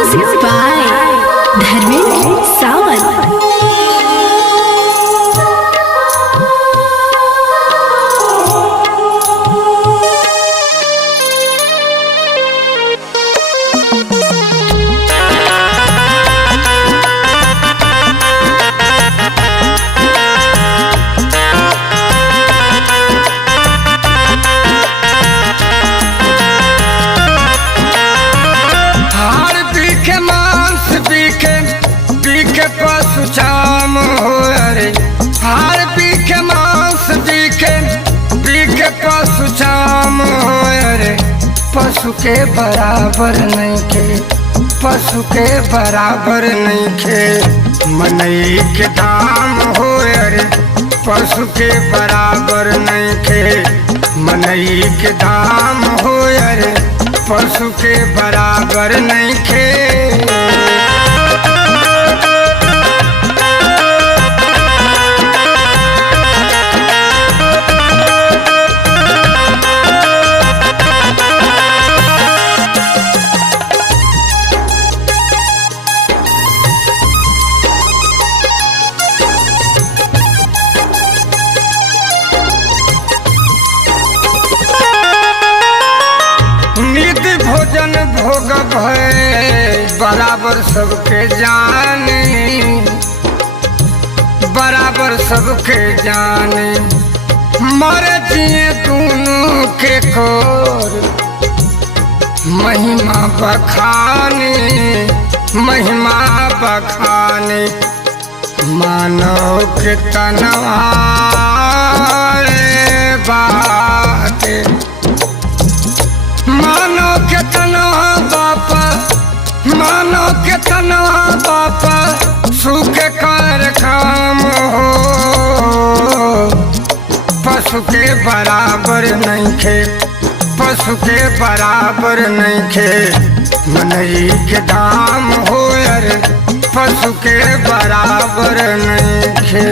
Music by Dharmendra Sawan. पशु चाम हो रे हार पीके मांस पीके पशु चाम हो रे पशु के बराबर नहीं खे पशु के बराबर नहीं खे मनई के दाम हो रे पशु के बराबर नहीं खे मनई के दाम हो रे पशु के बराबर नहीं खे। भोजन भोग भय बराबर सबके जाने बराबर सबके जाने मर जिए दोनों के कोर महिमा बखाने मानव के तनवा बाते मानो के तनवा बापा सुख कर काम हो पशु के बराबर नहीं खे पशु के बराबर नहीं खे मनई के दाम हो रे पशु के बराबर नहीं खे।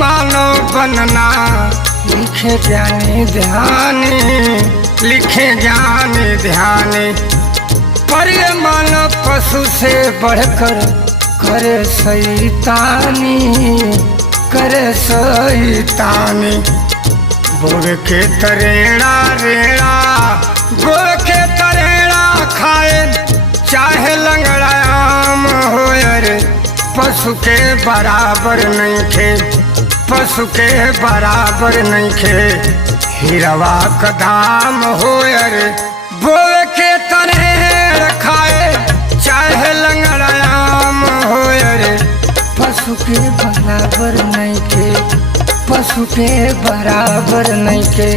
मानो बनना लिखे जाने ध्याने पर ये मानो पशु से बढ़कर करे सैतानी बोल के तरेड़ा खाए चाहे लंगड़ा आम हो रे पशु के बराबर नहीं खे पशु के बराबर नहीं खे हिरवा का दाम हो रे बोल के तरेड़ खाए चाहे लंगड़ायाम हो रे पशु के बराबर नहीं खे पशु के बराबर नहीं खे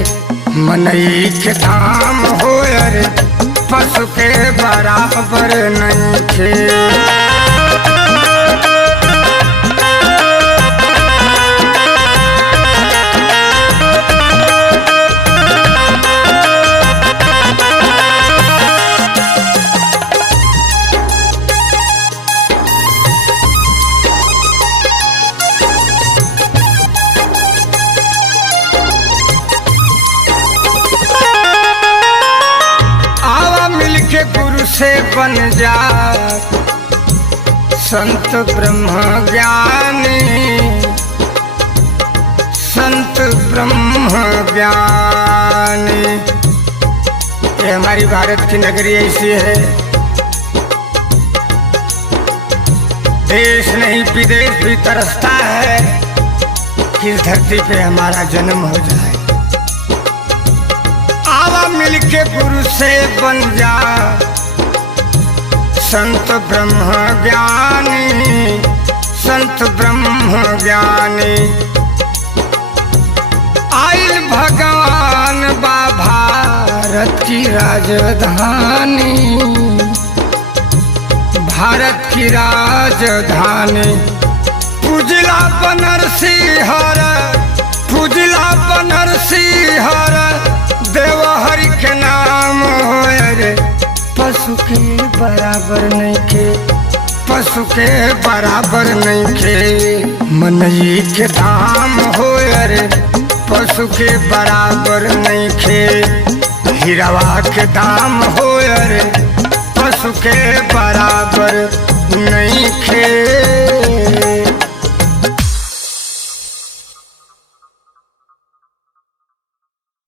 मनई के दाम हो रे पशु के बराबर नहीं खे। गुरु से बन जा संत ब्रह्म ज्ञानी ये हमारी भारत की नगरी ऐसी है देश नहीं विदेश भी तरसता है कि इस धरती पे हमारा जन्म हो जाए। आवा मिलके गुरु से बन जा संत ब्रह्म ज्ञानी आइल भगवान बा भारत की राजधानी पूजला बनरसी हर, पूजला बनरसी हर, देव हरि के नाम होए रे। पशु के बराबर नहीं खे, पशु के बराबर नहीं खे, मनई के दाम होए रे। पशु के बराबर नहीं खे, हीरावा के दाम होए रे। पशु के बराबर नहीं खे।